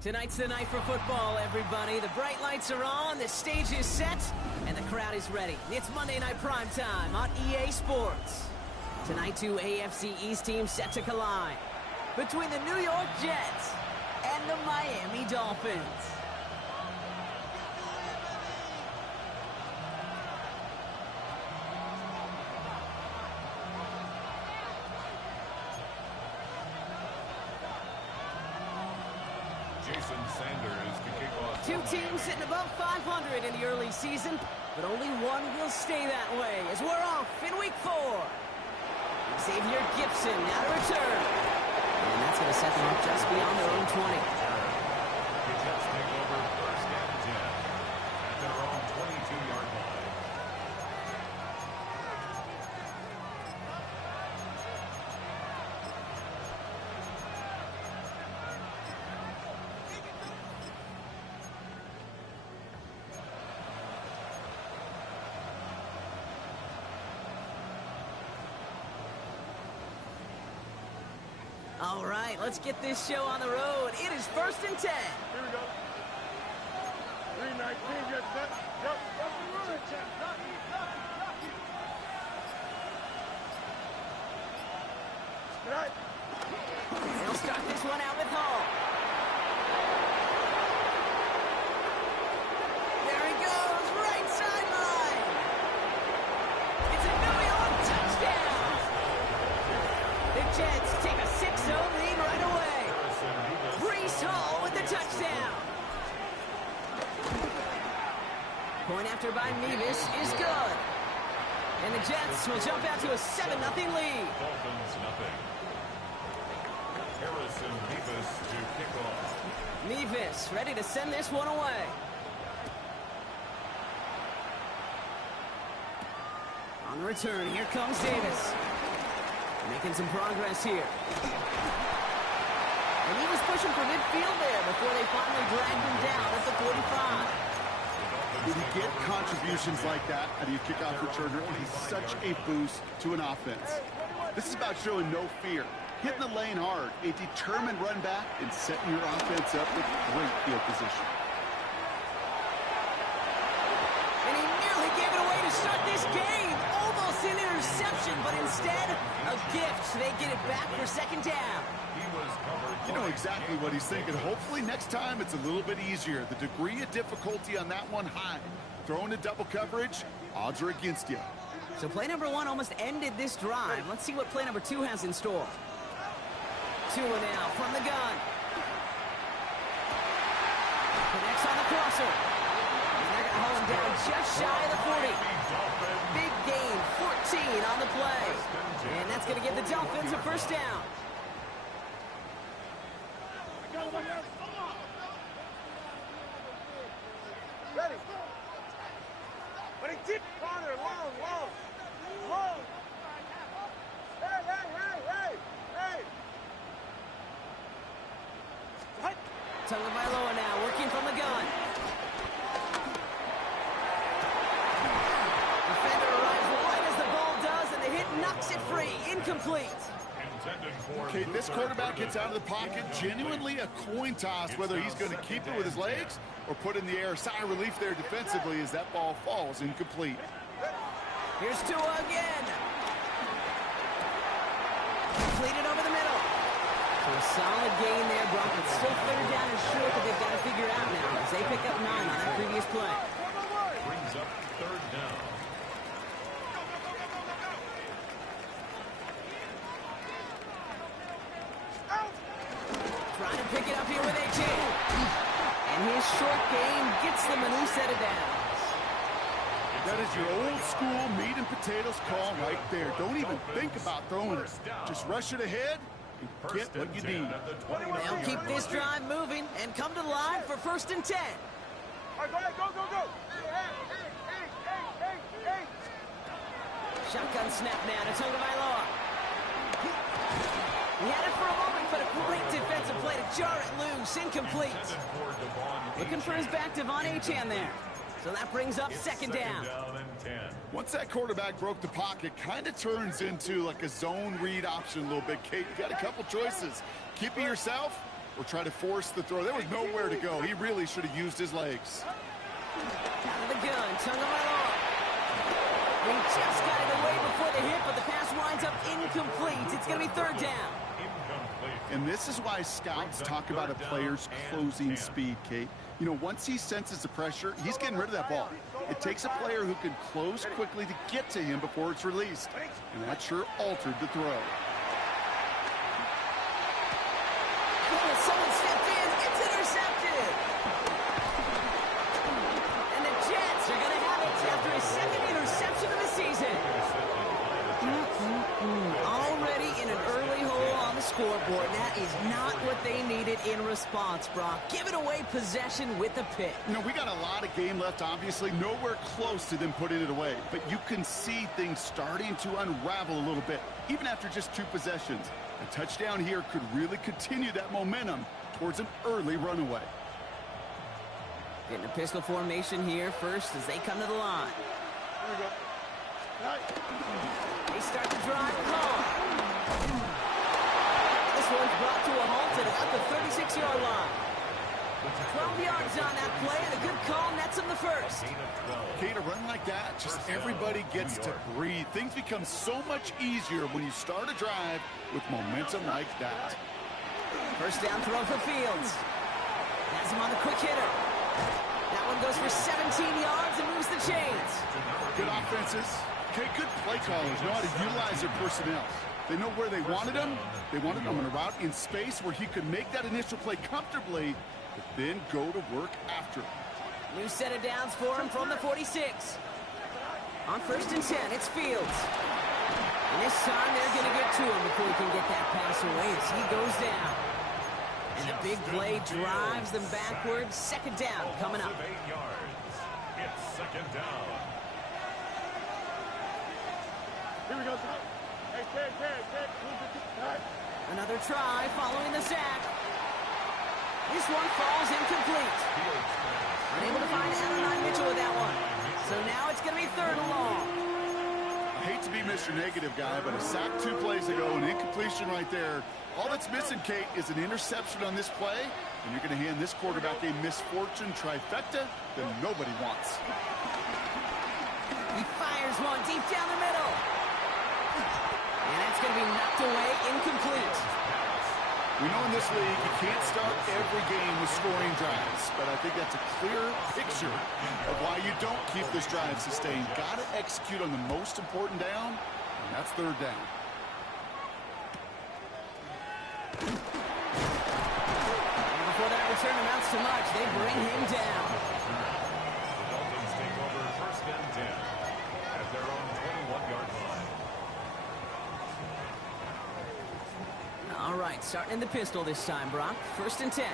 Tonight's the night for football, everybody. The bright lights are on, the stage is set, and the crowd is ready. It's Monday Night Primetime on EA Sports. Tonight, two AFC East teams set to collide between the New York Jets and the Miami Dolphins. Two teams sitting above 500 in the early season, but only one will stay that way as we're off in week 4. Xavier Gipson now to return. And that's going to set them up just beyond their own 20. The Jets take over first and 10 at their own 22-yard line. All right, let's get this show on the road. It is first and 10. Here we go. 3-19, get set. Yep. Right. They'll start this one out with Hall. There he goes, right sideline. It's a New York touchdown. The Jets take a 6-0 lead right away. Breece Hall with the touchdown. Point after by Mevis is good. And the Jets will jump out to a 7-0 lead. Dolphins nothing. Harrison Mevis to kick off. Mevis ready to send this one away. On the return, here comes Davis. Making some progress here. And he was pushing for midfield there before they finally dragged him down at the 45. When you get contributions like that out of your kickoff returner, it is such a boost to an offense. This is about showing no fear, hitting the lane hard, a determined run back, and setting your offense up with great field position. And he nearly gave it away to start this game. Almost an interception, but instead, a gift. They get it back for second down. He was covered. You know exactly what he's thinking. Hopefully next time it's a little bit easier. The degree of difficulty on that one high. Throwing to double coverage, odds are against you. So play number 1 almost ended this drive. Let's see what play number 2 has in store. Tua now from the gun. Connects on the crosser. And they're going to hold him down just shy of the 40. Big gain, 14 on the play. And that's going to give the Dolphins a first down. Ready. But he deep corner, long. Hey. What? Tagovailoa now working from the gun. Defender arrives right as the ball does, and the hit knocks it free. Incomplete. Okay, this quarterback gets out of the pocket, genuinely a coin toss, whether he's going to keep it with his legs or put in the air. Sigh of relief there defensively as that ball falls incomplete. Here's Tua again. Completed over the middle. So a solid gain there, Brock. It's still third down and short that they've got to figure out now as they pick up 9 on that previous play. Brings up third down. Trying to pick it up here with A.J. And his short game gets them a new set of downs. That is your old school meat and potatoes call right there. Don't even think about throwing it. Just rush it ahead and get what you need. They'll keep this drive moving and come to the line for first and 10. All right, go ahead, go. Hey. Shotgun snap now to Tagovailoa. He had it for a moment, but a great defensive play to jar it loose. Incomplete. Looking for his back, Devon Achane there. So that brings up second down. Once that quarterback broke the pocket, kind of turns into like a zone read option a little bit. Kate, you got a couple choices. Keep it yourself or try to force the throw. There was nowhere to go. He really should have used his legs. Out of the gun, Tagovailoa. He just got it away before the hit, but the pass winds up incomplete. It's going to be third down. And this is why scouts talk about a player's closing speed, Kate. You know, once he senses the pressure, he's getting rid of that ball. It takes a player who can close quickly to get to him before it's released. And that sure altered the throw. Someone stepped in. It's intercepted. And the Jets are going to have it after his second interception of the season. Already in an early hole on the scoreboard. That is not what they needed in response, Brock. Giving away possession with the pick. You know, we got a lot of game left, obviously. Nowhere close to them putting it away. But you can see things starting to unravel a little bit, even after just 2 possessions. A touchdown here could really continue that momentum towards an early runaway. Getting a pistol formation here first as they come to the line. There we go. They start the drive long. This one's brought to a halt at about the 36-yard line. 12 yards on that play, and a good call nets him the first. Kate, a run like that, just everybody gets to breathe. Things become so much easier when you start a drive with momentum like that. First down throw for Fields. Has him on the quick hitter. That one goes for 17 yards and moves the chains. Good offenses. Okay, good play callers know how to utilize their personnel. They know where they wanted him. They wanted him on a route in space where he could make that initial play comfortably, but then go to work after it. New set of downs for him from the 46. On first and 10, it's Fields. And this time they're going to get to him before he can get that pass away as he goes down. And the big play drives them backwards. Second down coming up. 8 yards. It's second down. Here we go. Hey, Ted. Another try following the sack. This one falls incomplete. Unable to find Adonai Mitchell with that one. So now it's going to be third and long. I hate to be Mr. Negative guy, but a sack 2 plays ago, an incompletion right there. All that's missing, Kate, is an interception on this play, and you're going to hand this quarterback a misfortune trifecta that nobody wants. He fires one deep down the middle. And that's going to be knocked away, incomplete. We know in this league you can't start every game with scoring drives, but I think that's a clear picture of why you don't keep this drive sustained. Got to execute on the most important down, and that's third down. And before that return amounts to much, they bring him down. The Dolphins take over first and 10 at their own 21-yard line. All right, starting in the pistol this time, Brock. First and 10.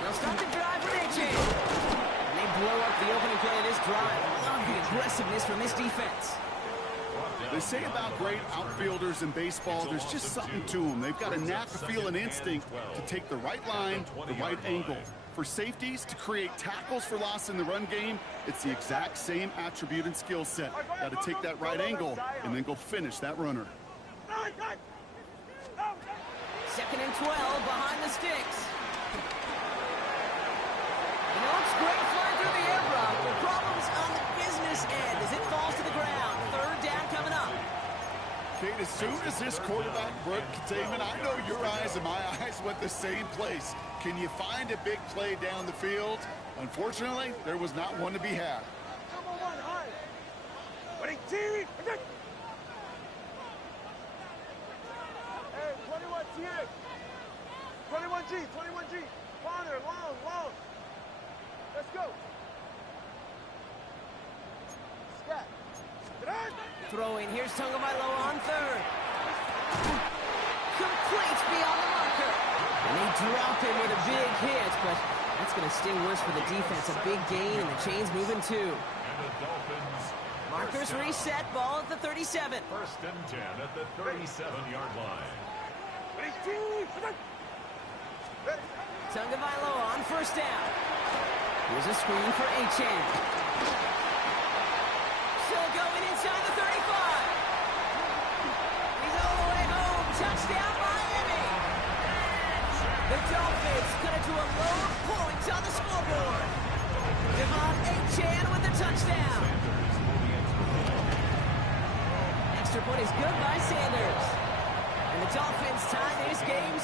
They'll start the drive with a chain. And they blow up the opening play of this drive. Love the aggressiveness from this defense. They say about great outfielders in baseball, there's just something to them. They've got a knack, a feel, and instinct to take the right line, the right angle. For safeties, to create tackles for loss in the run game, it's the exact same attribute and skill set. Got to take that right angle and then go finish that runner. Second and 12 behind the sticks. And it looks great flying through the air, Brock. The problem's on the business end as it falls to the ground. Third down coming up. Kate, as soon as this quarterback broke containment, I know your eyes and my eyes went the same place. Can you find a big play down the field? Unfortunately, there was not one to be had. Hey, 21G. 21G. Farther, long. Let's go. Scat. Throwing, here's Tagovailoa on third. Complete beyond the marker. And they drop him with a big hit, but that's going to sting worse for the defense. A big gain, and the chain's moving too. And the Dolphins. Markers reset, ball at the 37. First and 10 at the 37-yard line. Tagovailoa on first down. Here's a screen for Achane. Still going inside the 35. He's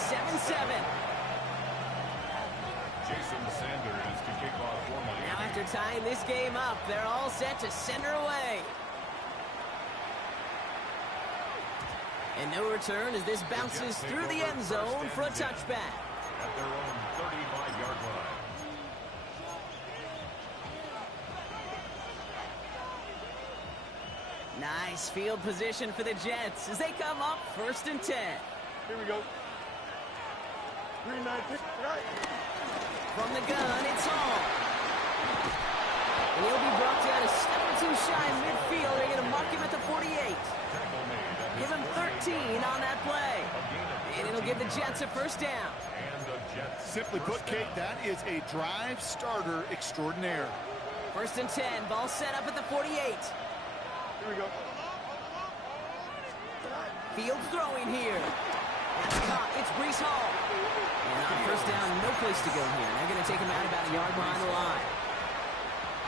7-7. Jason Sanders to kick off for Miami. Now after tying this game up, they're all set to send her away. And no return as this bounces through the end zone for a touchback. At their own 35-yard line. Nice field position for the Jets as they come up 1st and 10. Here we go. 3-9, right. From the gun, it's Hall. And he'll be brought down a step or two shy in midfield. They're going to mark him at the 48. Give him 13 on that play. And it'll give the Jets a 1st down. Simply put, Kate, that is a drive starter extraordinaire. 1st and 10, ball set up at the 48. Here we go. Fields throwing here. That's caught. It's Brees Hall. And on 1st down, no place to go here. They're going to take him out about a yard behind the line.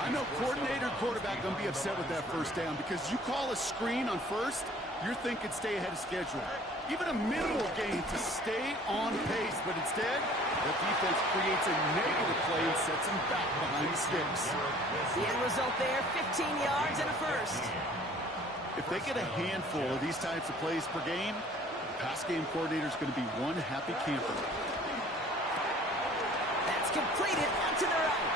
I know coordinator and quarterback going to be upset with that 1st down because you call a screen on 1st, you're thinking stay ahead of schedule. Even a minimal gain to stay on pace, but instead, the defense creates a negative play and sets him back behind the sticks. The end result there, 15 yards and a 1st. If they get a handful of these types of plays per game, pass game coordinator is going to be one happy camper. That's completed out to the right.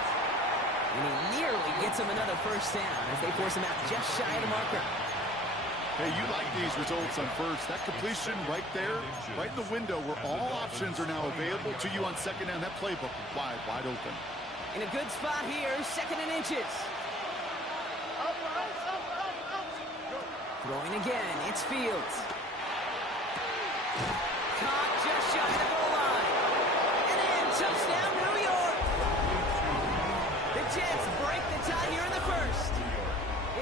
And he nearly gets him another 1st down as they force him out just shy of the marker. Hey, you like these results on 1st. That completion right there, right in the window where all options are now available to you on 2nd down. That playbook wide open. In a good spot here, 2nd and inches. Throwing again, it's Fields. Caught just shy of the goal line. And in, touchdown, New York. The Jets break the tie here in the 1st.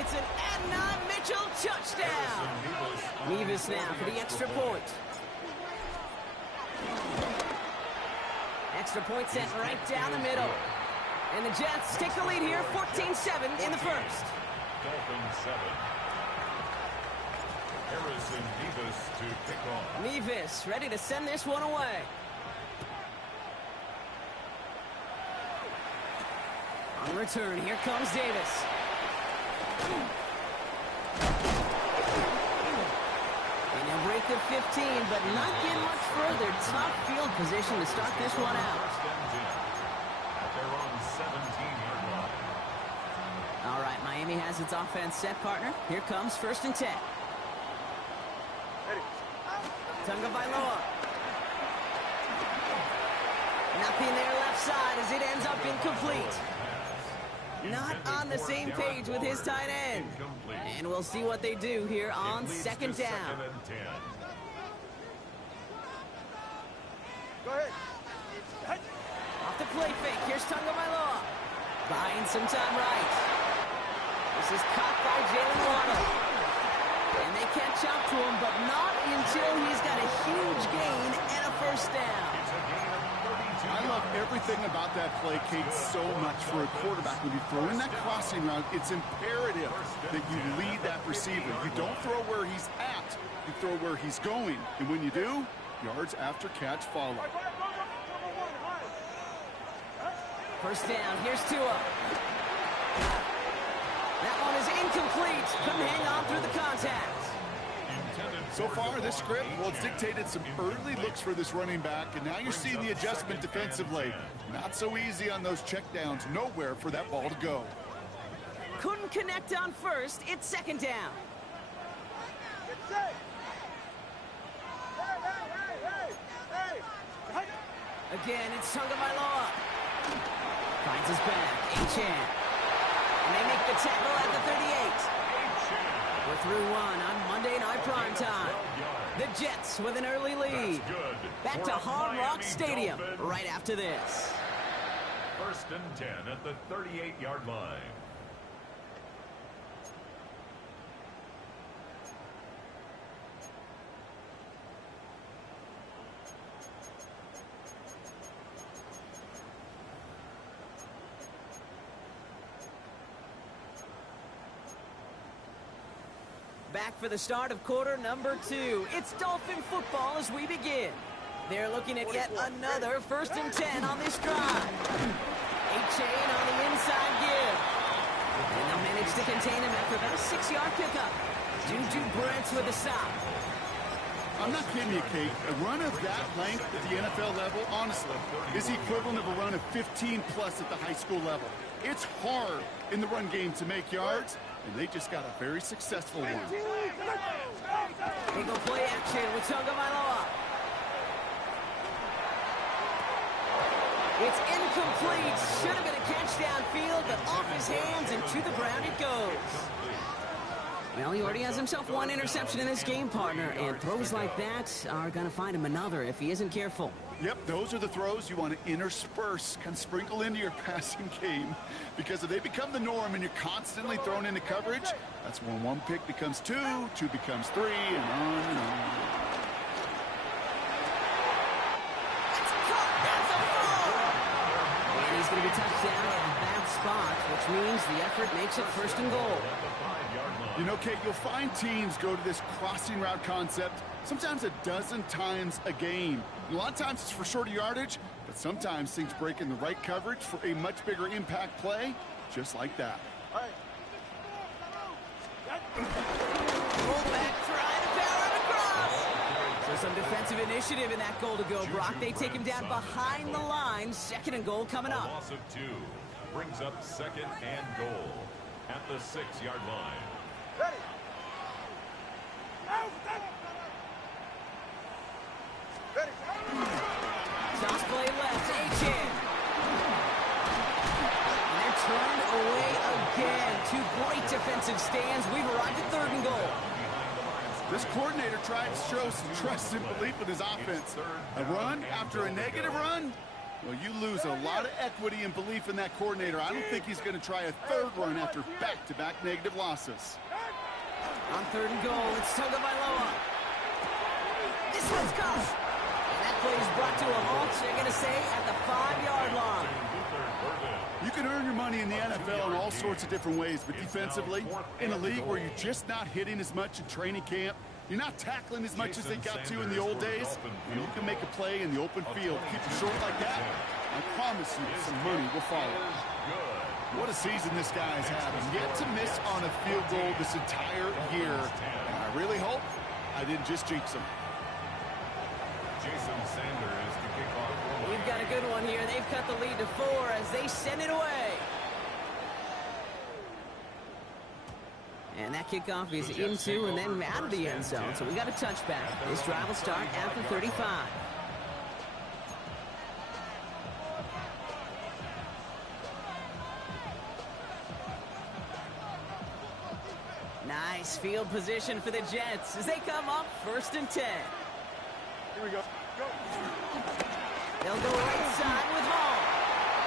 It's an Adnan Mitchell touchdown. Nevis now for the extra point. Extra point sent right down the middle. And the Jets take the lead here, 14-7 in the 1st. Dolphins 7. Harrison Nevis to kick off. Nevis ready to send this one away. On return, here comes Davis. And he'll break the 15, but not get much further. Tough field position to start this one out. At their own 17-yard line. All right, Miami has its offense set, partner. Here comes 1st and 10. Tunga Bailoa. Nothing there left side as it ends up incomplete. Not on the same page with his tight end. And we'll see what they do here on 2nd down. Go ahead. Off the play fake. Here's Tunga Bailoa. Buying some time right. This is caught by Jalen Waddle. And they catch up to him, but not until he's got a huge gain and a 1st down. I love everything about that play, Kate, so much for a quarterback. When you throw in that crossing route, it's imperative that you lead that receiver. You don't throw where he's at, you throw where he's going. And when you do, yards after catch follow. 1st down, here's Tua. That one is incomplete. Couldn't hang on through the contact. So far, this script, well, it's dictated some early looks for this running back, and now you're seeing the adjustment defensively. Not so easy on those checkdowns. Nowhere for that ball to go. Couldn't connect on 1st. It's 2nd down. Again, it's Tunga Bailoa. Finds his back. Achan. And they make the tackle at the 38. We're through one on Monday Night Primetime. The Jets with an early lead. Back to Hard Rock Stadium right after this. 1st and 10 at the 38-yard line. Back for the start of quarter number 2. It's Dolphin football as we begin. They're looking at yet another 1st and 10 on this drive. A-chain on the inside give. And they'll manage to contain him after about a 6-yard pickup. Juju Brents with a stop. I'm not kidding you, Kate. A run of that length at the NFL level, honestly, is the equivalent of a run of 15-plus at the high school level. It's hard in the run game to make yards, and they just got a very successful one. They go play action with Tagovailoa. It's incomplete. Should have been a catch downfield, but off his hands and to the ground it goes. Well, he already has himself one interception in this game, partner, and throws like that are going to find him another if he isn't careful. Yep, those are the throws you want to intersperse, kind of sprinkle into your passing game, because if they become the norm and you're constantly thrown into coverage, that's when one pick becomes two, two becomes three, and on and on. And he's going to be touched down at that spot, which means the effort makes it 1st and goal. You know, Kate, you'll find teams go to this crossing route concept sometimes a dozen times a game. A lot of times it's for shorter yardage, but sometimes things break in the right coverage for a much bigger impact play, just like that. Fullback trying to power him across. So some defensive initiative in that goal to go, Brock. They take him down behind the line. 2nd and goal coming up. A loss of 2 brings up 2nd and goal at the 6-yard line. Ready. Ready. Toss play left, A-chain. And they're turned away again. 2 great defensive stands. We've arrived at 3rd and goal. This coordinator tried to show some trust and belief in his offense. A run after a negative run? Well, you lose a lot of equity and belief in that coordinator. I don't think he's going to try a 3rd run after back-to-back negative losses. On 3rd and goal, it's Tagovailoa. This one's caught. And that play is brought to a halt, they're going to say, at the 5-yard line. You can earn your money in the NFL in all sorts of different ways, but defensively, in a league where you're just not hitting as much in training camp, you're not tackling as much as they got to in the old days, and you can make a play in the open field. Keep it short like that, I promise you some money will follow. What a season this guy's having. Yet to miss on a field goal this entire year. And I really hope I didn't just jinx him. Jason Sanders to kick off. We've got a good one here. They've cut the lead to 4 as they send it away. And that kickoff is into and then out of the end zone. So we got a touchback. This drive will start at the 35. Nice field position for the Jets as they come up 1st and 10. Here we go. Go. They'll go right side with Hall.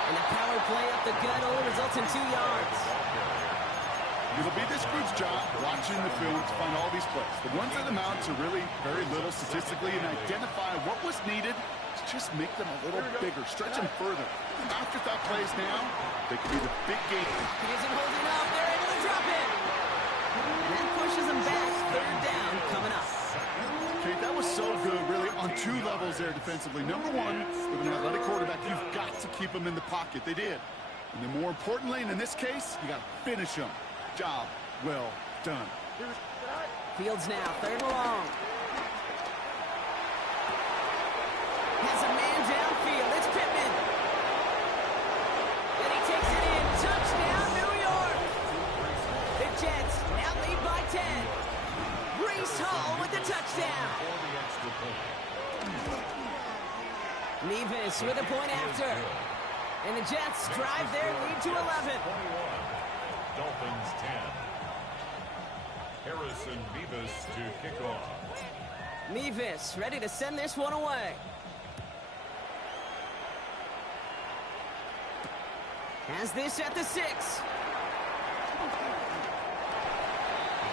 And the power play up the gut only results in 2 yards. It'll be this group's job watching the film to find all these plays. The ones that amount to really very little statistically and identify what was needed to just make them a little bigger, stretch them further. Afterthought plays now, they could be the big game. He isn't holding up. They're able to drop it. And that pushes them back. 3rd down coming up. Okay, that was so good, really, on 2 levels there defensively. Number 1, with an athletic quarterback, you've got to keep them in the pocket. They did. And then more importantly, and in this case, you got to finish them. Job well done. Fields now, 3rd and long. Has a man downfield. It's Pittman. And he takes it in. Touchdown, New York. The Jets now lead by 10. Breece Hall with the touchdown. Nevis with a point after. And the Jets drive their lead to 11. Dolphins 10. Harrison Nevis to kick off. Nevis ready to send this one away. Has this at the 6. The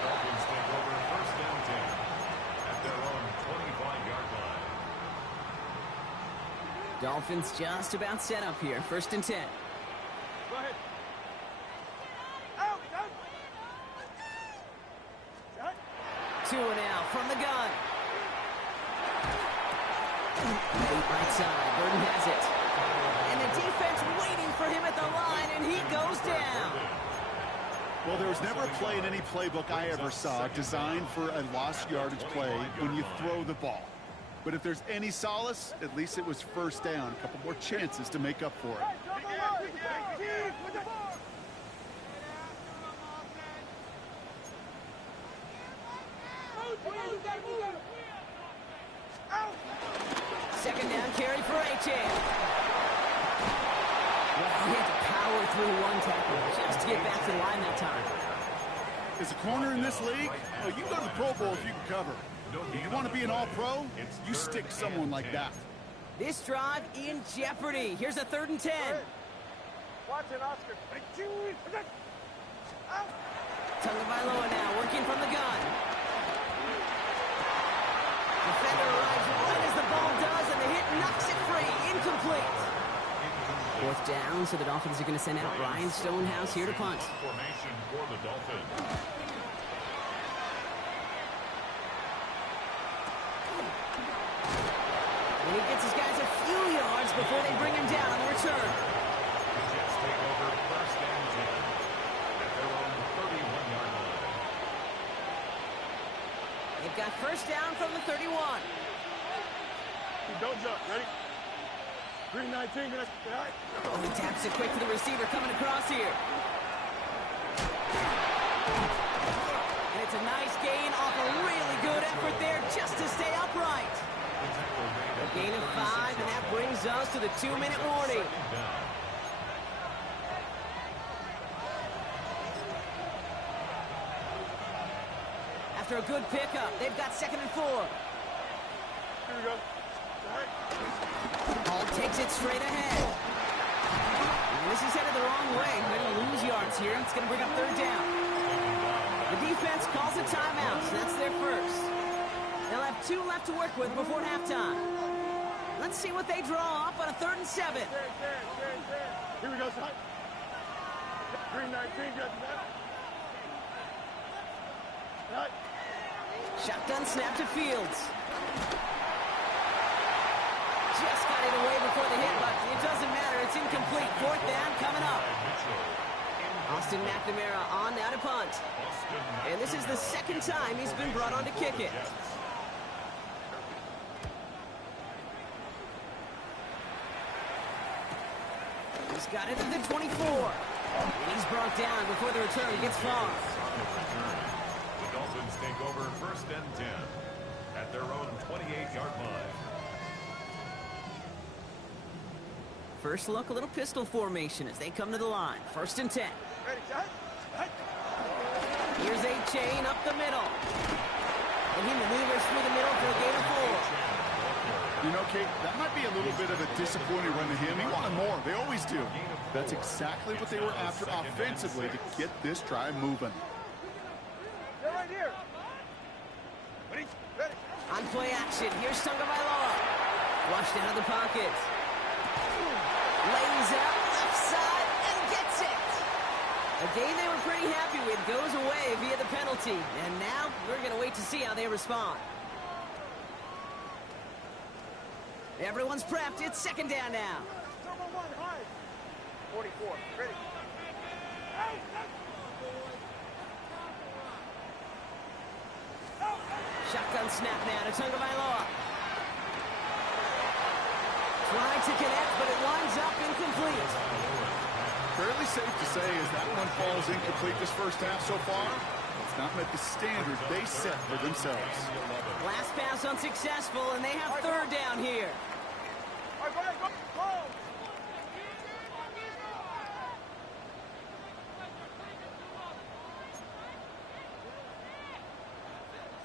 Dolphins take over 1st and 10 at their own 25-yard line. Dolphins just about set up here. 1st and 10. Go ahead. Out, out. Shot. 2 and out from the gun. Deep right side. Burton has it. And the defense waiting for him at the line, and he goes down. Well, there was never a play in any playbook I ever saw designed for a lost yardage play when you throw the ball. But if there's any solace, at least it was first down. A couple more chances to make up for it. Second down carry for Achane. Well, he had to power through one tackle just to get back to the line that time. As a corner in this league, oh, you go to the Pro Bowl if you can cover. If you want to be an all-pro, you stick someone like that. This drive in jeopardy. Here's a 3rd and 10. Watch it, Oscar. Tagovailoa now working from the gun. Defender arrives right as the ball does, and the hit knocks it free. Incomplete. 4th down, so the Dolphins are going to send out Ryan Stonehouse here to punt. Formation for the Dolphins. And he gets his guys a few yards before they bring him down on the return. The Jets take over 1st and 10 at their own 31-yard line. They've got 1st down from the 31. Don't jump. Ready? 319. All right. Oh, he taps it quick to the receiver coming across here. And it's a nice gain off a really good effort there just to stay upright. A gain of 5, and that brings us to the 2-minute warning. After a good pickup, they've got 2nd and 4. Here we go. All right. Hall takes it straight ahead. And this is headed the wrong way. They're going to lose yards here. It's going to bring up 3rd down. The defense calls a timeout, so that's their first. They'll have 2 left to work with before halftime. Let's see what they draw up on a 3rd and 7. Here we go, son. 319. Got that. All right. Shotgun snap to Fields. Just got it away before the hit, but it doesn't matter. It's incomplete. 4th down coming up. Austin McNamara on now to punt. And this is the 2nd time he's been brought on to kick it. He's got it at the 24. And he's brought down before the return gets far. The Dolphins take over 1st and 10 at their own 28-yard line. First look, a little pistol formation as they come to the line. 1st and 10. Ready, set. Here's Achane up the middle. And he maneuvers through the middle for a gain of 4. You know, Kate, that might be a little bit of a disappointing run to him. He wanted more. They always do. That's exactly what they were after offensively to get this drive moving. They're right here. Ready? Ready. On play action, here's Tagovailoa. Flushed out of the pocket. Lays out left side and gets it. A game they were pretty happy with goes away via the penalty. And now we're going to wait to see how they respond. Everyone's prepped. It's 2nd down now. Number 1, high. 44. Ready. Shotgun snap now to Tagovailoa. Trying to connect, but it winds up incomplete. Fairly safe to say as that one falls incomplete this first half so far, it's not met the standard they set for themselves. Last pass unsuccessful, and they have 3rd down here. All right, go. Go.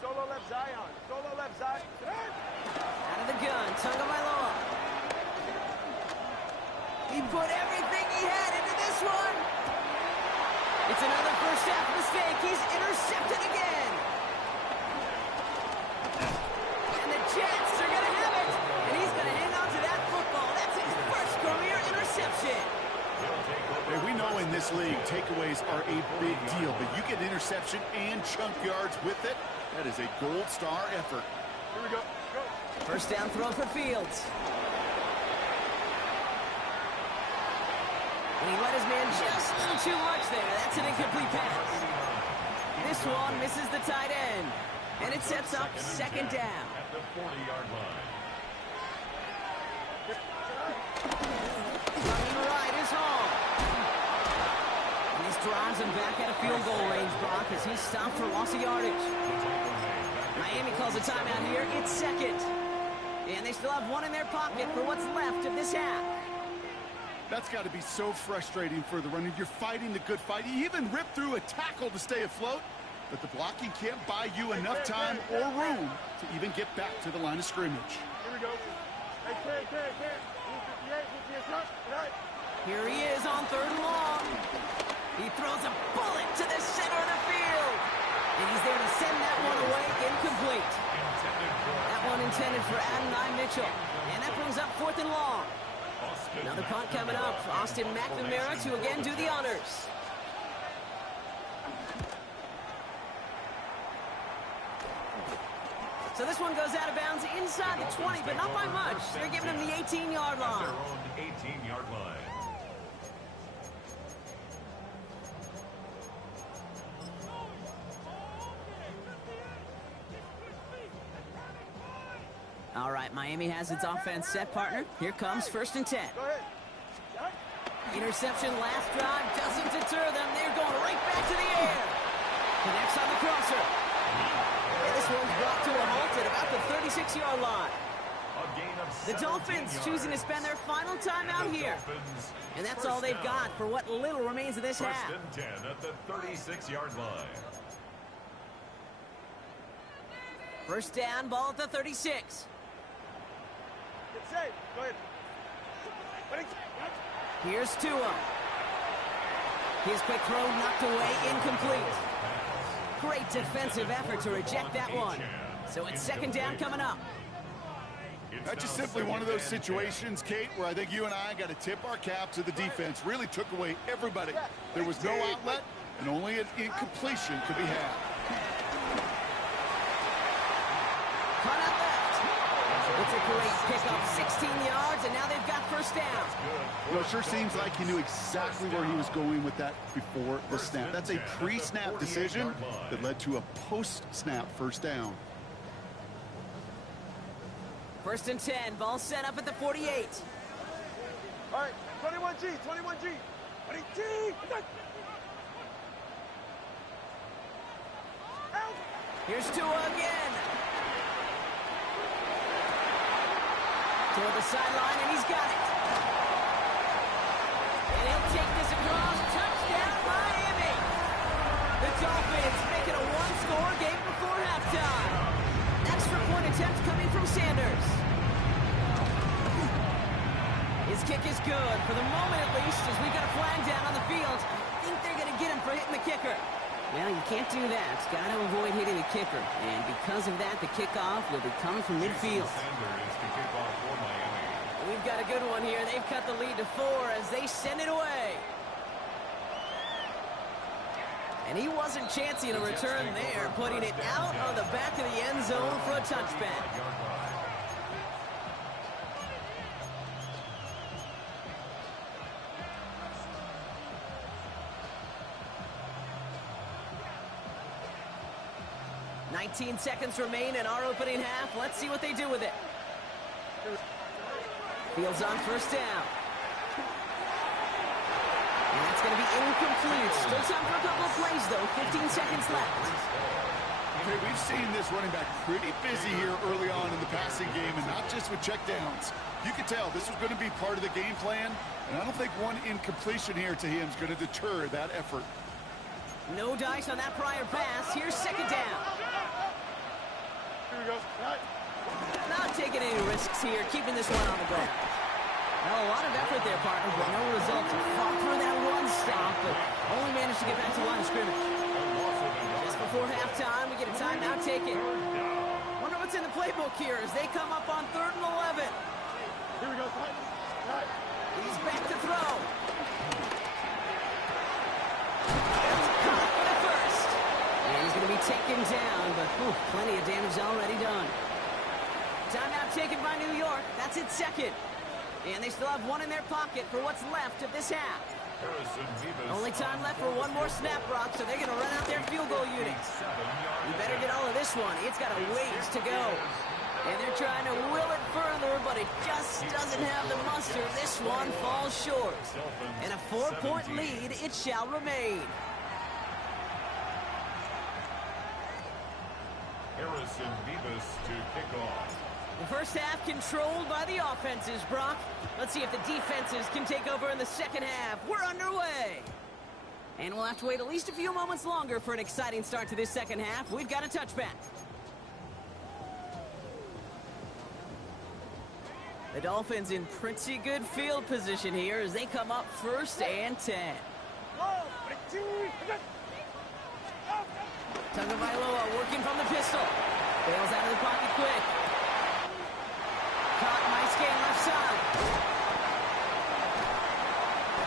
Solo left Zion. Solo left Zion. Out of the gun, Tagovailoa. He put everything he had into this one. It's another first half mistake. He's intercepted again. And the Jets are going to have it. And he's going to hang on to that football. That's his first career interception. Hey, we know in this league, takeaways are a big deal, but you get interception and chunk yards with it, that is a gold star effort. Here we go. Go. First down throw for Fields. And he let his man just a little too much there. That's an incomplete pass. This one misses the tight end. And it sets up second down. At the 40-yard line. Running right is home. And this drives him back out of field goal range, Brock, as he's stopped for loss of yardage. Miami calls a timeout here. It's second. And they still have one in their pocket for what's left of this half. That's got to be so frustrating for the runner. You're fighting the good fight. You even rip through a tackle to stay afloat, but the blocking can't buy you enough time or room to even get back to the line of scrimmage. Here we go. Hey, Ken. 58, right. Here he is on third and long. He throws a bullet to the center of the field. And he's there to send that one away, incomplete. That one intended for Adonai Mitchell. And that brings up fourth and long. Another punt coming up. Austin McNamara to again do the honors. So this one goes out of bounds inside the 20, but not by much. They're giving him the 18-yard line. Their own 18-yard line. All right, Miami has its offense set, partner. Here comes first and 10. Go ahead. Interception last drive doesn't deter them. They're going right back to the air. Connects on the crosser. And this one's brought to a halt at about the 36-yard line. The Dolphins choosing to spend their final timeout here. And that's all they've got for what little remains of this half. First and 10 at the 36-yard line. First down, ball at the 36. Get safe. Go ahead. Here's Tua. His quick throw knocked away, incomplete. Great defensive effort to reject that one. So it's second down coming up. That's just simply one of those situations, Kate, where I think you and I got to tip our cap to the defense. Really took away everybody. There was no outlet, and only an incompletion could be had. Cut out left. It's a great pickup, 16 yards, and now they've got first down. You know, it sure seems like he knew exactly where he was going with that before the snap. That's a pre-snap decision that led to a post-snap first down. First and 10, ball set up at the 48. All right, 21G. 20G. Out. Here's Tua again. Toward the sideline, and he's got it. And he'll take this across. Touchdown, Miami. The Dolphins making a one-score game before halftime. Extra point attempt coming from Sanders. His kick is good, for the moment at least, as we've got a flag down on the field. I think they're going to get him for hitting the kicker. Well, you can't do that. Got to avoid hitting the kicker. And because of that, the kickoff will be coming from midfield. We've got a good one here. They've cut the lead to 4 as they send it away. And he wasn't chancing a return there, putting it out on the back of the end zone for a touchback. "19 seconds remain in our opening half. Let's see what they do with it." Fields on first down. And that's going to be incomplete. Still time for a couple of plays, though. 15 seconds left. Okay, we've seen this running back pretty busy here early on in the passing game, and not just with checkdowns. You could tell this was going to be part of the game plan, and I don't think one incompletion here to him is going to deter that effort. No dice on that prior pass. Here's second down. Here we go. Right. Not taking any risks here, keeping this one on the ground. Well, a lot of effort there, partner, but no results. Fought through that one stop, but only managed to get back to the line of scrimmage. Just before halftime, we get a timeout taken. Wonder what's in the playbook here as they come up on 3rd and 11. Here we go. Right. He's back to throw. That's caught for the first. And he's going to be taken down, but plenty of damage already done. Timeout taken by New York. That's its second. And they still have one in their pocket for what's left of this half. Only time left for one more snap, Brock, so they're going to run out their field goal units. You better get all of this one. It's got a ways to go. And they're trying to will it further, but it just doesn't have the muster. This one falls short. And a 4-point lead, it shall remain. Harrison Beavis to kick off. The first half controlled by the offenses, Brock. Let's see if the defenses can take over in the second half. We're underway. And we'll have to wait at least a few moments longer for an exciting start to this second half. We've got a touchback. The Dolphins in pretty good field position here as they come up 1st and 10. Tagovailoa working from the pistol. Bails out of the pocket quick. Caught, nice gain left side.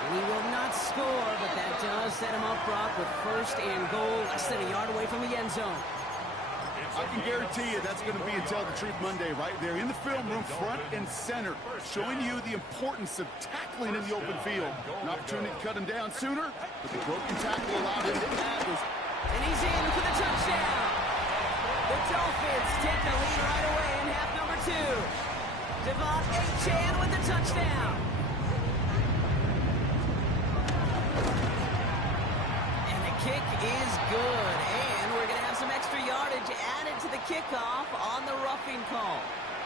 And he will not score, but that does set him up, Brock, with 1st and goal, less than a yard away from the end zone. I can guarantee you that's going to be a Tell the Truth Monday right there in the film room, front and center, showing you the importance of tackling in the open field. An opportunity to cut him down sooner, but the broken tackle allowed him to add those. And he's in for the touchdown. The Dolphins take the lead right away in half number 2. Devon Achane with the touchdown. And the kick is good. And we're going to have some extra yardage added to the kickoff on the roughing call.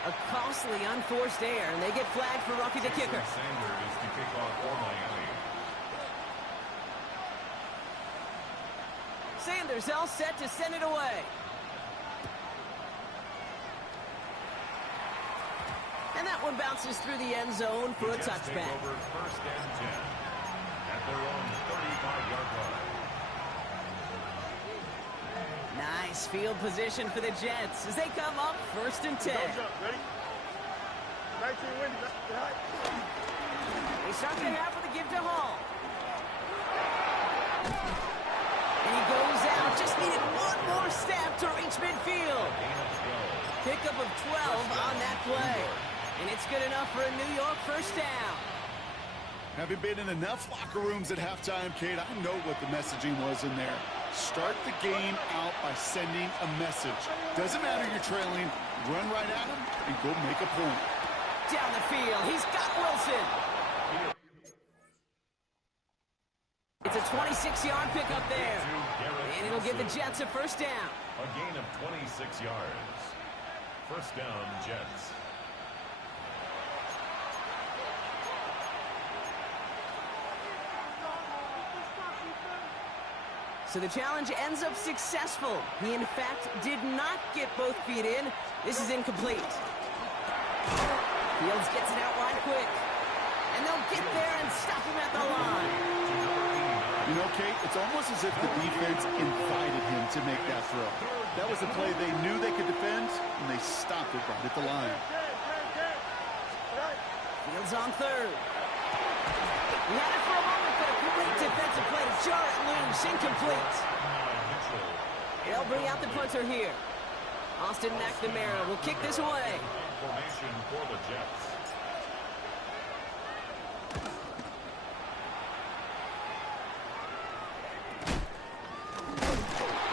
A costly unforced error, and they get flagged for roughing the kicker. Sanders to kick off for Miami. Sanders all set to send it away. And that one bounces through the end zone for a touchback. Over 1st and 10 at their own 35-yard line. Nice field position for the Jets as they come up 1st and 10. Ready? 19 windy. They start the half with a give to Hall. And he goes out. Just needed one more step to reach midfield. Pickup of 12 on that play. And it's good enough for a New York 1st down. Having been in enough locker rooms at halftime, Kate, I know what the messaging was in there. Start the game out by sending a message. Doesn't matter you're trailing, run right at him and go make a point. Down the field, he's got Wilson. It's a 26-yard pickup there. And it'll give the Jets a 1st down. A gain of 26 yards. 1st down, Jets. So the challenge ends up successful. He, in fact, did not get both feet in. This is incomplete. Fields gets it out wide quick. And they'll get there and stop him at the line. You know, Kate, it's almost as if the defense invited him to make that throw. That was a play they knew they could defend, and they stopped it right at the line. Fields on 3rd. He had it for a moment, but a great defensive play to jar it loose. Incomplete. They'll bring out the punter here. Austin McNamara will kick this away. Formation for the Jets.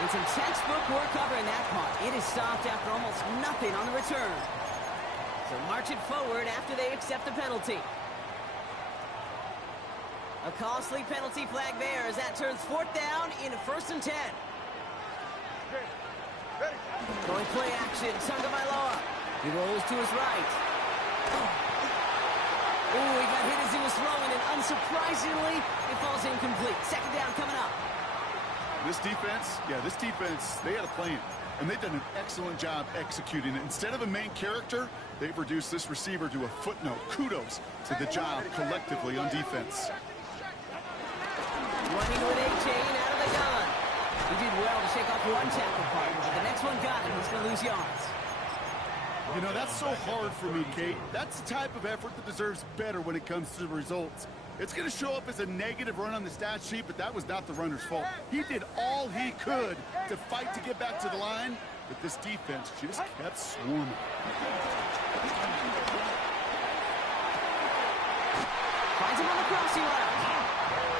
And some textbook work covering that punt. It is stopped after almost nothing on the return. So march it forward after they accept the penalty. A costly penalty flag there as that turns 4th down into 1st and 10. Going play action, Tagovailoa. He rolls to his right. Oh, he got hit as he was throwing, and unsurprisingly, it falls incomplete. 2nd down coming up. This defense, they had a plan, and they've done an excellent job executing it. Instead of a main character, they've reduced this receiver to a footnote. Kudos to the job collectively on defense. Running with Achane out of the gun. He did well to shake off one tackle part, but the next one got him. He's going to lose yards. You know, that's so hard for me, Kate. That's the type of effort that deserves better when it comes to the results. It's going to show up as a negative run on the stat sheet, but that was not the runner's fault. He did all he could to fight to get back to the line, but this defense just kept swarming. Finds him on the crossing route.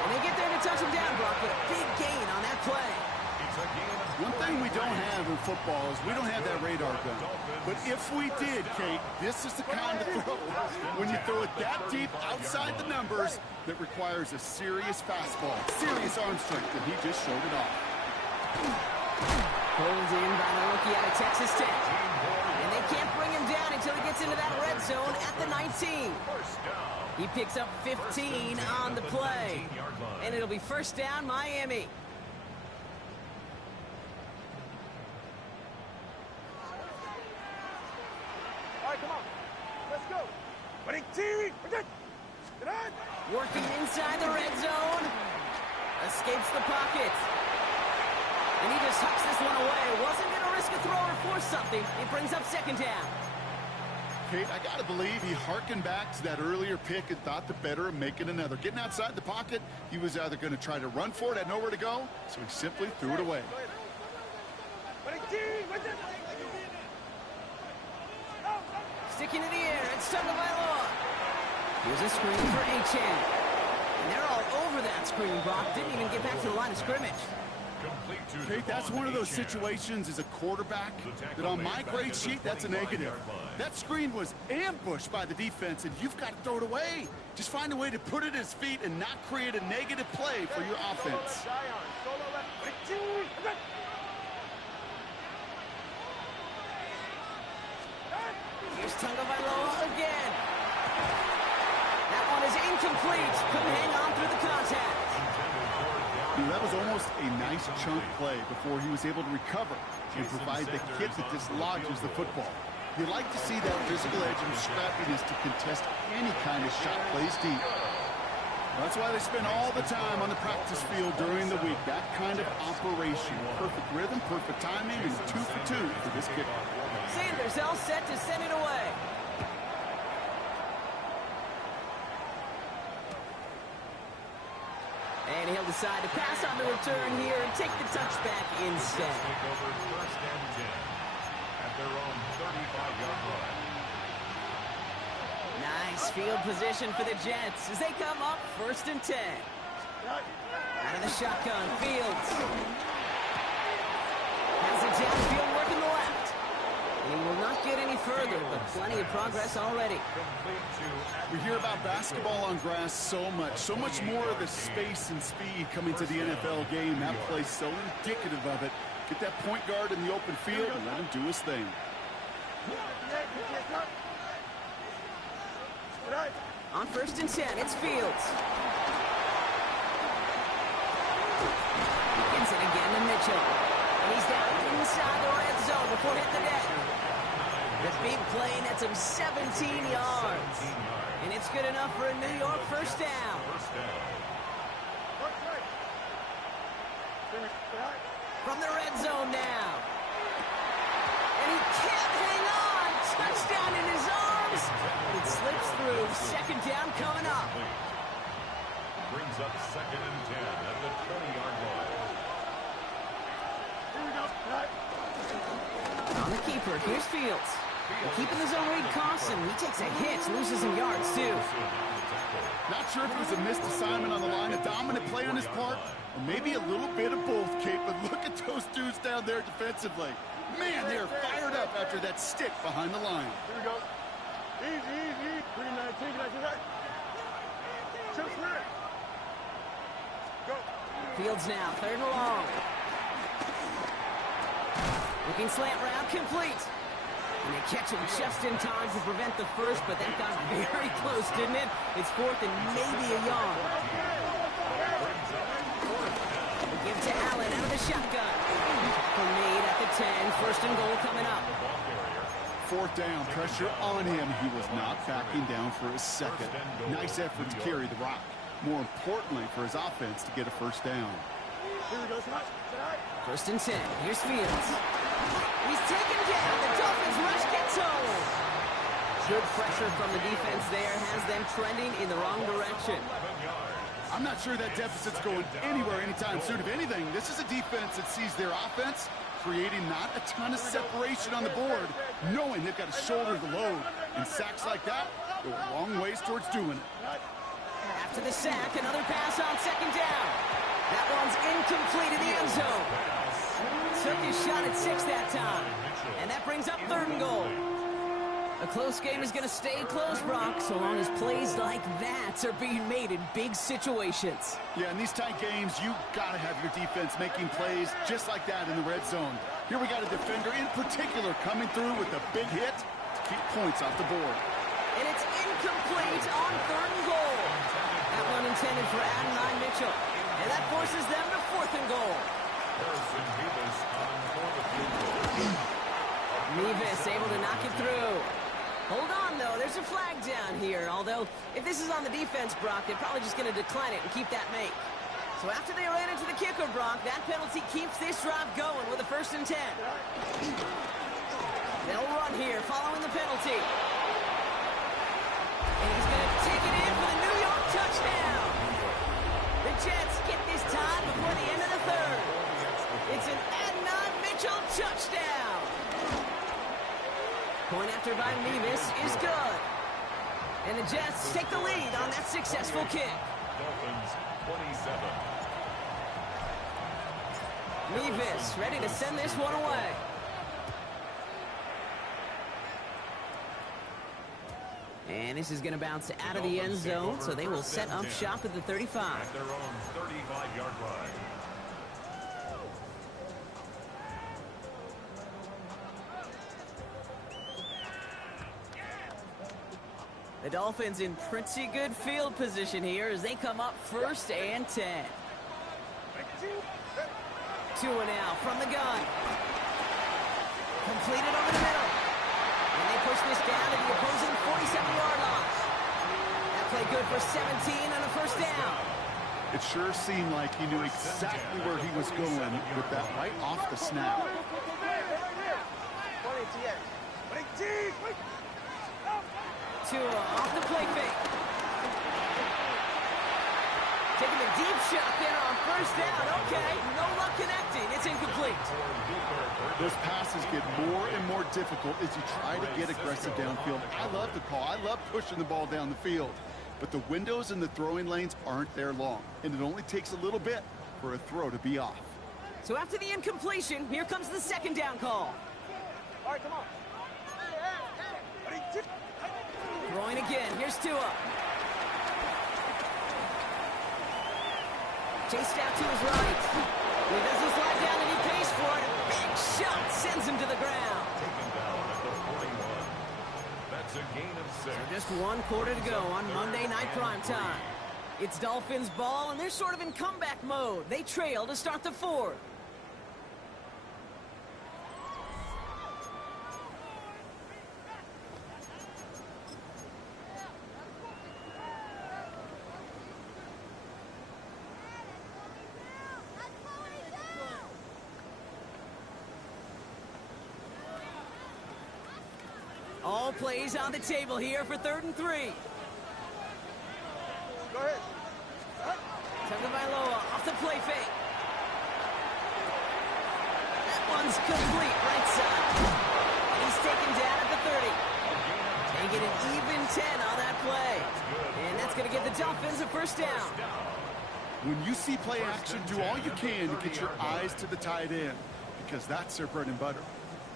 And they get there to touch him down, Brock, but a big gain on that play. One thing we don't have in football is we don't have that radar gun. But if we did, Kate, this is the kind of throw, when you throw it that deep outside the numbers, that requires a serious fastball, serious arm strength, and he just showed it off. Pulled in by the rookie out of Texas Tech. And they can't bring him down until he gets into that red zone at the 19. He picks up 15 on the play. And it'll be first down, Miami. All right, come on. Let's go. Working inside the red zone. Escapes the pocket. And he just tucks this one away. Wasn't going to risk a throw or force something. It brings up second down. Kate, I got to believe he harkened back to that earlier pick and thought the better of making another. Getting outside the pocket, he was either going to try to run for it, had nowhere to go, so he simply threw it away. Sticking in the air, it's Tagovailoa. Here's a screen for Achane. And they're all over that screen, Brock. Didn't even get back to the line of scrimmage. Kate, that's one of those situations as a quarterback that on my grade sheet, that's a negative. That screen was ambushed by the defense, and you've got to throw it away. Just find a way to put it at his feet and not create a negative play for your offense. Here's Tagovailoa again. That one is incomplete. Couldn't hang on through the contact. That was almost a nice chunk play before he was able to recover and provide the hit that dislodges the football. You like to see that physical edge and scrappiness to contest any kind of shot plays deep. That's why they spend all the time on the practice field during the week. That kind of operation. Perfect rhythm, perfect timing, and 2 for 2 for this kicker. Sanders all set to send it away. And he'll decide to pass on the return here and take the touchback instead. Over first and 10 at their own 35-yard line. Nice field position for the Jets as they come up first and 10. Out of the shotgun, Fields. Has it downfield, working the left. And he will not get any further, but plenty of progress already. We hear about basketball on grass so much more of the space and speed coming to the NFL game. That play's so indicative of it. Get that point guard in the open field and let him do his thing. On first and 10, it's Fields. He gets it again to Mitchell. And he's down inside the red zone before hitting the net. The big play nets him 17 yards. And it's good enough for a New York first down. From the red zone now. And he can't hang on. Touchdown in his arms. It slips through. Second down coming up. Brings up second and 10 at the 20-yard line. On the keeper, here's Fields. Keeping the zone read costs him. He takes a hit, loses some yards too. Not sure if it was a missed assignment on the line, a dominant play on his part, or maybe a little bit of both, Kate, but look at those dudes down there defensively. Man, they are fired up after that stick behind the line. Here we go. Easy. 3-19, Go. Fields now, third and long. Looking slant route, complete. And they catch him just in time to prevent the first, but that got very close, didn't it? It's fourth and maybe a yard. They give to Allen out of the shotgun. For made at the 10, first and goal coming up. Fourth down, pressure on him. He was not backing down for a second. Nice effort to carry the rock. More importantly, for his offense to get a first down. First and 10, here's Fields. He's taken down. The Dolphins rush gets home. Good pressure from the defense there has them trending in the wrong direction. I'm not sure that deficit's going anywhere anytime soon. If anything, this is a defense that sees their offense creating not a ton of separation on the board, knowing they've got to shoulder the load. And sacks like that go a long ways towards doing it. After the sack, another pass on second down. That one's incomplete in the end zone. Took his shot at 6 that time. And that brings up 3rd and goal. A close game is going to stay close, Brock, so long as plays like that are being made in big situations. Yeah, in these tight games, you got to have your defense making plays just like that in the red zone. Here we got a defender in particular coming through with a big hit to keep points off the board. And it's incomplete on 3rd and goal. That one intended for Adonai Mitchell. And that forces them to 4th and goal. Mevis able to knock it through. Hold on, though. There's a flag down here. Although, if this is on the defense, Brock, they're probably just going to decline it and keep that make. So after they ran into the kicker, Brock, that penalty keeps this drive going with a 1st and 10. They'll run here following the penalty. And he's going to take it in for the New York touchdown. The Jets get this time before the end of the 3rd. It's an Adonai Mitchell touchdown. Point after by Mevis is good. And the Jets take the lead on that successful kick. Dolphins 27. Mevis ready to send this one away. And this is going to bounce out of the end zone, so they will set up shop at the 35. At their own 35-yard line. The Dolphins in pretty good field position here as they come up 1st and 10. 2 now from the gun. Completed over the middle. And they push this down to the opposing 47-yard line. That play good for 17 and a 1st down. It sure seemed like he knew exactly where he was going with that right off the snap. Tua off the play fake. Taking a deep shot there on 1st down. Okay, no luck connecting. It's incomplete. Those passes get more and more difficult as you try to get aggressive downfield. I love the call. I love pushing the ball down the field. But the windows in the throwing lanes aren't there long. And it only takes a little bit for a throw to be off. So after the incompletion, here comes the 2nd down call. All right, come on. Throwing again. Here's Tua. Chased out to his right. He doesn't slide down and he pays for it. Big shot sends him to the ground. Taken down at the 41. That's a gain of 6. So just 1 quarter to go on Monday Night Primetime. It's Dolphins ball, and they're sort of in comeback mode. They trail to start the 4th. All plays on the table here for 3rd and 3. Go ahead. Tagovailoa off the play fake. That one's complete right side. And he's taken down at the 30. Taking an even 10 on that play. And that's going to give the Dolphins a 1st down. When you see play action, do all you can to get your eyes to the tight end, because that's their bread and butter.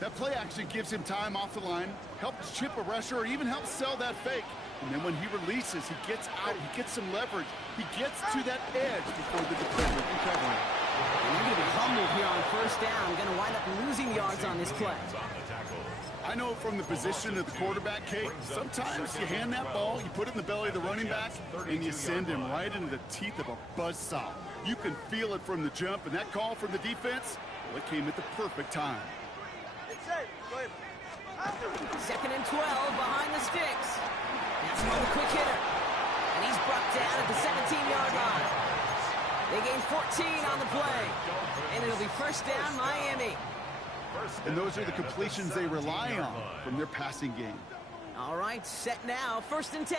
That play action gives him time off the line, helps chip a rusher, or even helps sell that fake. And then when he releases, he gets out, he gets some leverage. He gets to that edge before the defender can cover him. And they're going to be humbled here on 1st down. Going to wind up losing yards on this play. I know from the position of the quarterback, Kate, sometimes you hand that ball, you put it in the belly of the running back, and you send him right into the teeth of a buzzsaw. You can feel it from the jump, and that call from the defense, well, it came at the perfect time. 2nd and 12 behind the sticks. That's one quick hitter. And he's brought down at the 17-yard line. They gain 14 on the play. And it'll be 1st down, Miami. And those are the completions they rely on from their passing game. All right, set now, 1st and 10.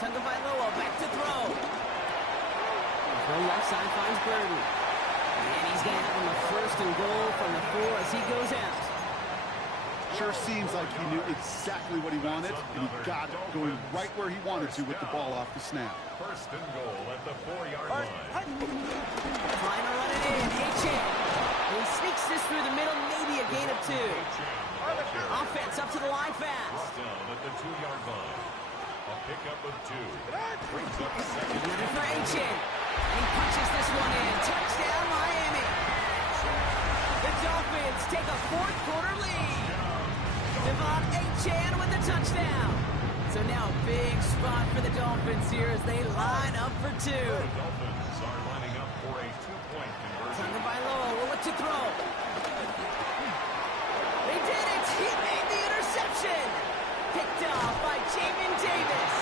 Tagovailoa back to throw. Throw left side finds Burton. And he's going to have him a 1st and goal from the 4 as he goes out. Sure seems like he knew exactly what he wanted, and he got it, going right where he wanted to with the ball off the snap. 1st and goal at the 4-yard line. Trying to run it in. H.A. He sneaks this through the middle, maybe a gain of 2. Offense up to the line fast. Down at the 2-yard line. A pickup of 2. Brings up 2nd. Running for H.A. And he punches this one in. Touchdown, Miami. The Dolphins take a 4th quarter lead. Devon Achane with the touchdown. So now a big spot for the Dolphins here as they line up for 2. The Dolphins are lining up for a 2-point conversion. Tagovailoa will look to throw. They did it. He made the interception. Picked off by Jamin Davis.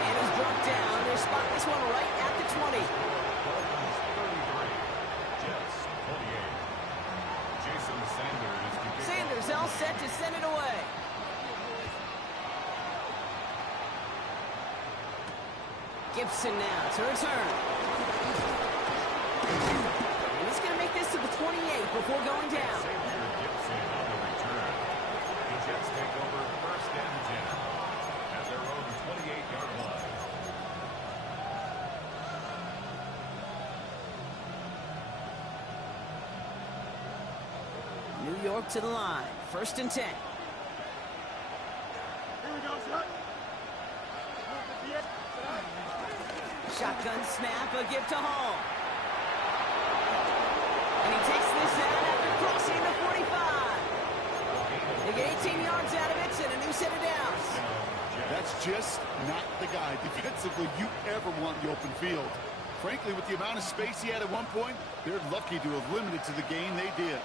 It is brought down. They spot this one right at the 20. Dolphins 33. Jets 28. Jason Sanders is to kick Sanders all set to send it away. Gibson now to return. And he's going to make this to the 28 before going down. Xavier Gibson on the return. The Jets take over 1st and 10 at their own 28-yard line. New York to the line. 1st and 10. Shotgun snap, a give to Hall. And he takes this out after crossing the 45. They get 18 yards out of it and a new set of downs. That's just not the guy defensively you ever want in the open field. Frankly, with the amount of space he had at one point, they're lucky to have limited to the gain they did.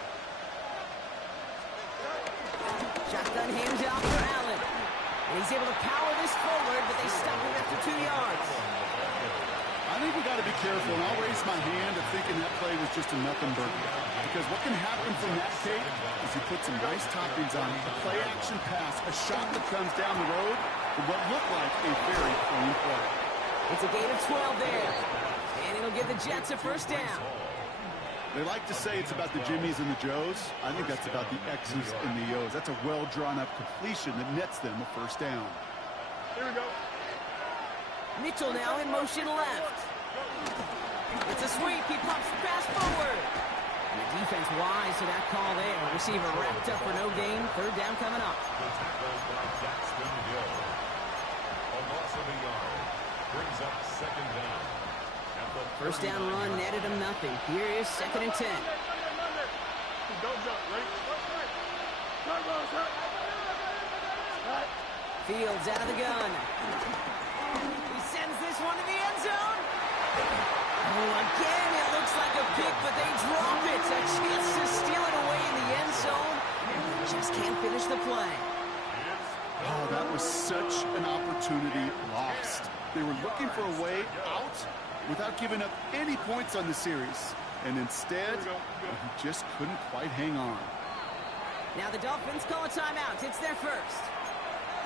Shotgun handoff for Allen. And he's able to power this forward, but they stop him after 2 yards. I think we got to be careful, and I'll raise my hand at thinking that play was just a nothing burger. Because what can happen from that tape is you put some nice toppings on it, a play-action pass, a shot that comes down the road for what looked like a very clean play. It's a gain of 12 there. And it'll give the Jets a 1st down. They like to say it's about the Jimmies and the Joes. I think that's about the X's and the O's. That's a well-drawn-up completion that nets them a 1st down. Here we go. Mitchell now in motion left. It's a sweep. He pumps the pass forward. And the defense wise to that call there. Receiver wrapped up for no gain. 3rd down coming up. The tackle by Daxton Hill. A loss of a yard. Brings up 2nd down. 1st down run netted him nothing. Here is 2nd and 10. Don't jump, ready? Fields out of the gun. He sends this one to the end zone. Oh, again, it looks like a pick, but they drop it. A chance to steal it away in the end zone. Just can't finish the play. Oh, that was such an opportunity lost. They were looking for a way out without giving up any points on the series. And instead, he just couldn't quite hang on. Now the Dolphins call a timeout. It's their 1st.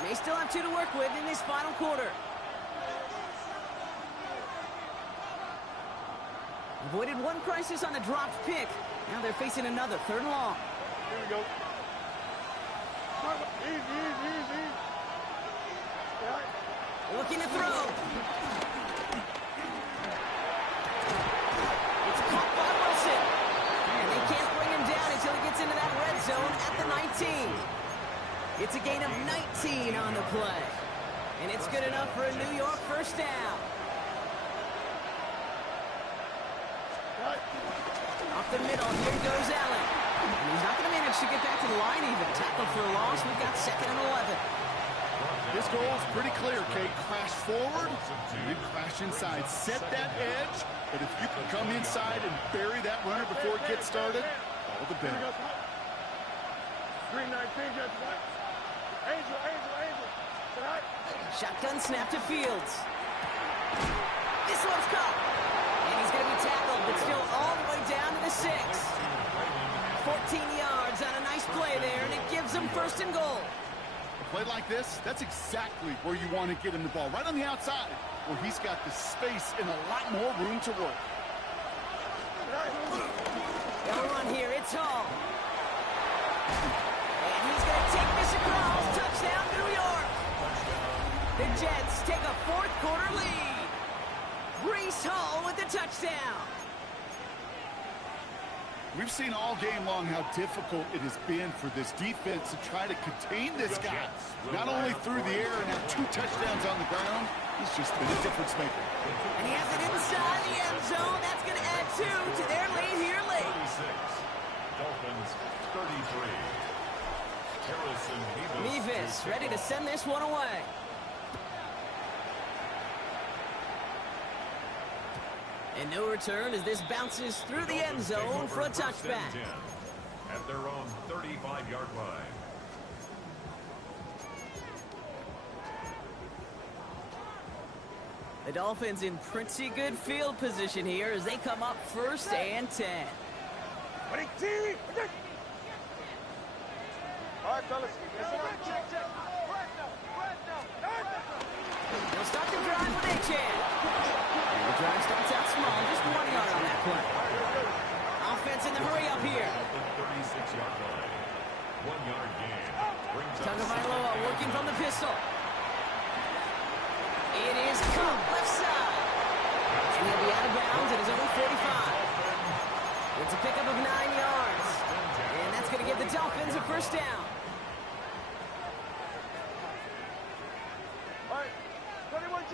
They still have 2 to work with in this final quarter. Avoided one crisis on the dropped pick. Now they're facing another 3rd and long. Here we go. Easy. Looking to throw. It's caught by Wilson. And they can't bring him down until he gets into that red zone at the 19. It's a gain of 19 on the play. And it's good enough for a New York 1st down. Up the middle, here goes Allen. And he's not going to manage to get back to the line even. Tackled for a loss, we've got 2nd and 11. This goal is pretty clear, Kate. Crash forward and then crash inside. Set that edge, but if you can come inside and bury that runner before it gets started, all the better. 319, just what? Angel. Shotgun snap to Fields. This one's caught. And he's going to be tackled, but still all the way down to the 6. 14 yards on a nice play there, and it gives them first and goal. A play like this, that's exactly where you want to get him the ball, right on the outside, where he's got the space and a lot more room to work. They'll run here, it's Hall. And he's going to take this across. Touchdown, New York. The Jets take a fourth quarter lead. Breece Hall with the touchdown. We've seen all game long how difficult it has been for this defense to try to contain this guy. Not only through the air and have 2 touchdowns on the ground, he's just been a difference maker. And he has it inside the end zone. That's going to add 2 to their lead here late. 36. Dolphins 33. Harrison Mevis ready to send this one away. And no return as this bounces through the end zone for a touchback. At their own 35-yard line. The Dolphins in pretty good field position here as they come up 1st and 10. All right, fellas. Listen up. Check. They'll start the drive with Achan. The drive starts out small, just 1 yard on that play. Offense in the hurry up here. At the 36-yard line. 1-yard gain. Tagovailoa working from the pistol. It is caught left side. And he'll be out of bounds at his own 45. It's a pickup of 9 yards. And that's going to give the Dolphins a first down. All right. 21G.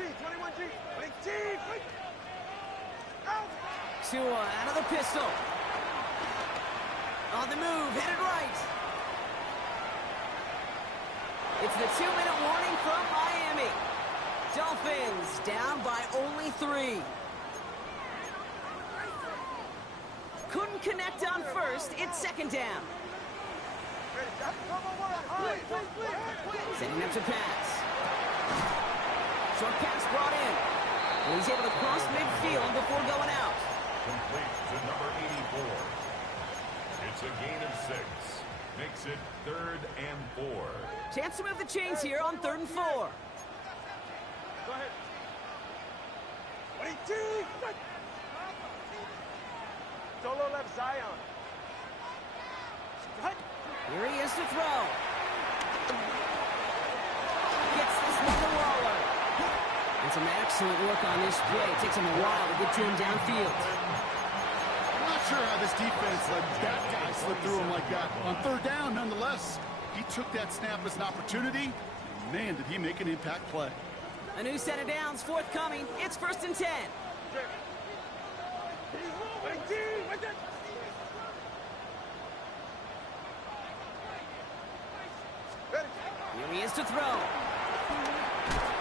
Tua out of the pistol. On the move, headed right. It's the 2-minute warning from Miami. Dolphins down by only 3. Couldn't connect on first. It's second down. Setting up to pass. Short pass brought in. And he's able to cross midfield before going out. Complete to number 84. It's a gain of 6. Makes it 3rd and 4. Chance to move the chains here on 3rd and 4. Go ahead. 22. Solo left Zion. Here he is to throw. Gets this one to Waller. And some excellent work on this play. It takes him a while to get to him downfield. I'm not sure how this defense let that guy slip through him like that. On 3rd down, nonetheless, he took that snap as an opportunity. Man, did he make an impact play. A new set of downs forthcoming. It's 1st and 10. Here he is to throw.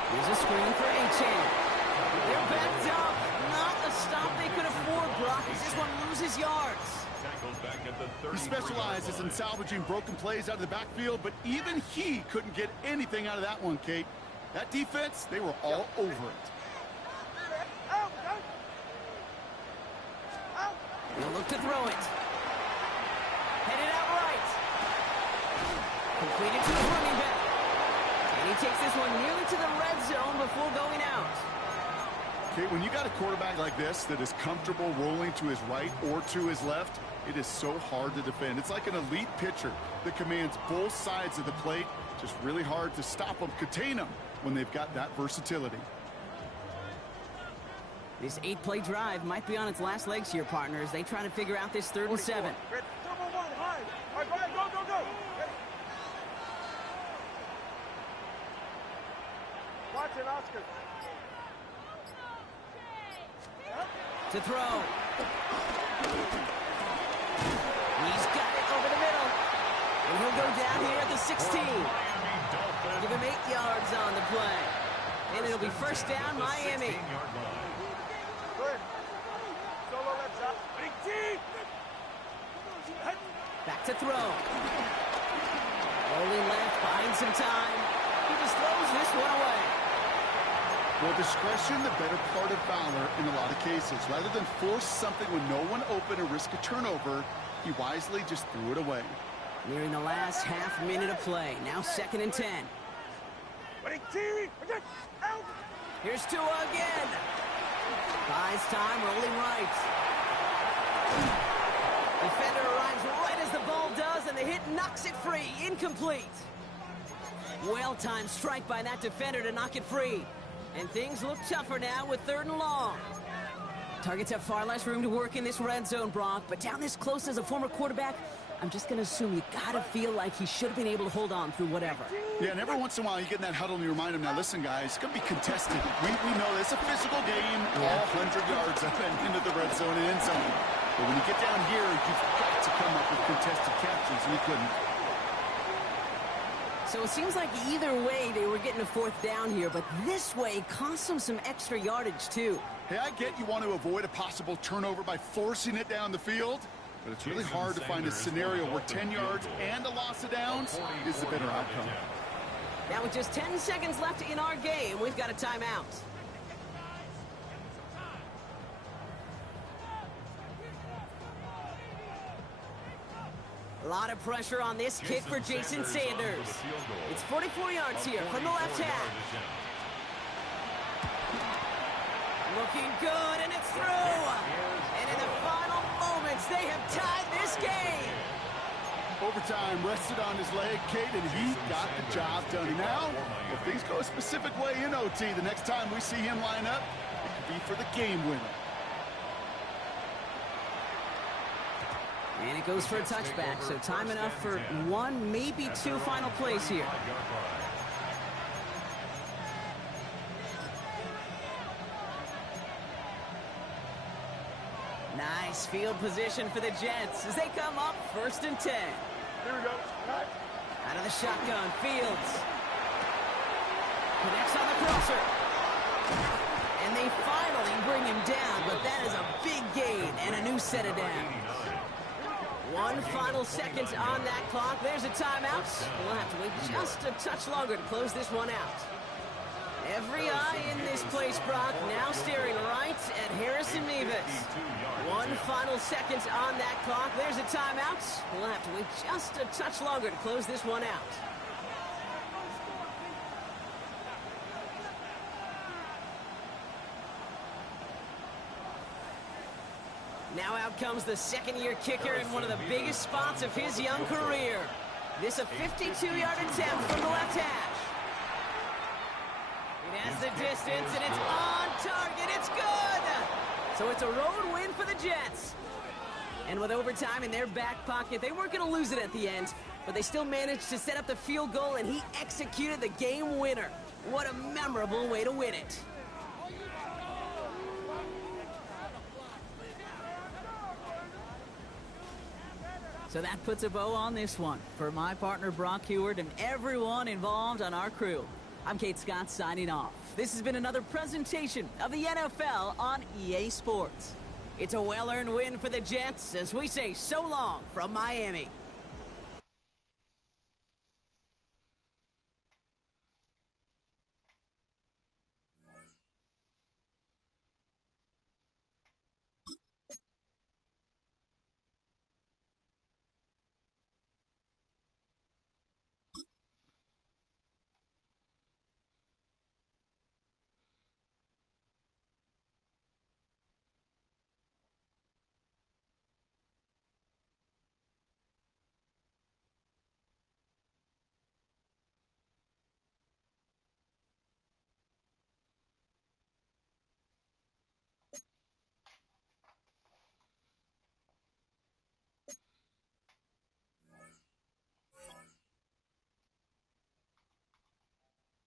Here's a screen for Achan. They're backed up. Not a stop they could afford, Brock, as this one loses yards. Tackled back at the 30. He specializes in salvaging broken plays out of the backfield, but even he couldn't get anything out of that one, Kate. That defense, they were all over it. He'll look to throw it. Headed out right. Completed to the running back. And he takes this one nearly to the red zone before going out. Okay, when you got a quarterback like this that is comfortable rolling to his right or to his left, it is so hard to defend. It's like an elite pitcher that commands both sides of the plate. Just really hard to stop them, contain them when they've got that versatility. This 8-play drive might be on its last legs here, partners. They try to figure out this 3rd and 7. Go. Watch it, Oscar. To throw. He's got it over the middle. And he'll go down here at the 16. Give him 8 yards on the play. And it'll be first down, Miami. Solo left side. Back to throw. Rolling left, buying some time. He just throws this one away. Well, discretion, the better part of valor in a lot of cases. Rather than force something with no one open or risk a turnover, he wisely just threw it away. Nearing the last half minute of play. Now 2nd and 10. Here's Tua again. Buys time, rolling right. Defender arrives right as the ball does, and the hit knocks it free. Incomplete. Well-timed strike by that defender to knock it free. And things look tougher now with 3rd and long. Targets have far less room to work in this red zone, Brock, but down this close as a former quarterback, I'm just going to assume you got to feel like he should have been able to hold on through whatever. Yeah, and every once in a while you get in that huddle and you remind him, now listen, guys, it's going to be contested. We know it's a physical game, all 100 yards up and into the red zone and end zone. But when you get down here, you've got to come up with contested catches, and he couldn't. So it seems like either way they were getting a 4th down here, but this way cost them some extra yardage too. Hey, I get you want to avoid a possible turnover by forcing it down the field, but it's really hard to find a scenario where 10 yards and a loss of downs is the better outcome. Now with just 10 seconds left in our game, we've got a timeout. A lot of pressure on this kick for Jason Sanders. It's 44 yards here from the left half. Looking good, and it's through. And in the final moments, they have tied this game. Overtime rested on his leg, Kate, and he got the job done. Now, if things go a specific way in OT, the next time we see him line up, it could be for the game winner. And it goes for a touchback, so time enough for 1, maybe 2 final plays here. Nice field position for the Jets as they come up 1st and 10. Here we go. Out of the shotgun, Fields. Connects on the crosser. And they finally bring him down, but that is a big gain and a new set of downs. 1 final second on that clock. There's a timeout. We'll have to wait just a touch longer to close this one out. Every eye in this place, Brock, now staring right at Harrison Mevis. 1 final second on that clock. There's a timeout. We'll have to wait just a touch longer to close this one out. Now out comes the 2nd-year kicker in one of the biggest spots of his young career. This a 52-yard attempt from the left hash. It has the distance, and it's on target. It's good! So it's a road win for the Jets. And with overtime in their back pocket, they weren't going to lose it at the end, but they still managed to set up the field goal, and he executed the game winner. What a memorable way to win it. So that puts a bow on this one. For my partner Brock Heward and everyone involved on our crew, I'm Kate Scott signing off. This has been another presentation of the NFL on EA Sports. It's a well-earned win for the Jets as we say so long from Miami.